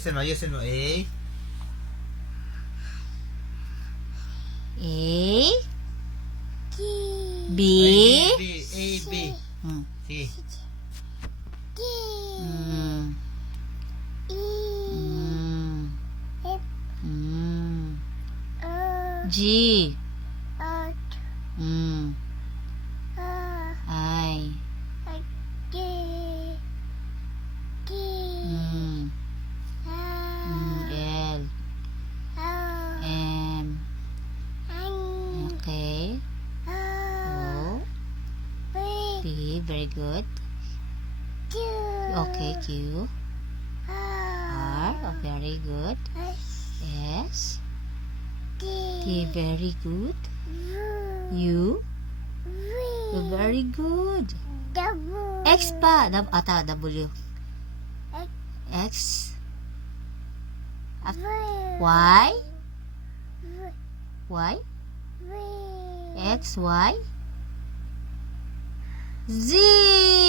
Ayusin mo. A. B. A, B. Hmm. C. Mm. Mm. Mm. G. Mm. I. Mm. L. M. Okay. O. P. Very good. Okay, Q. R. Oh, very good. S. T. Very good. U. Very good. X pa. W. X. Y. Y. X, Y. Z.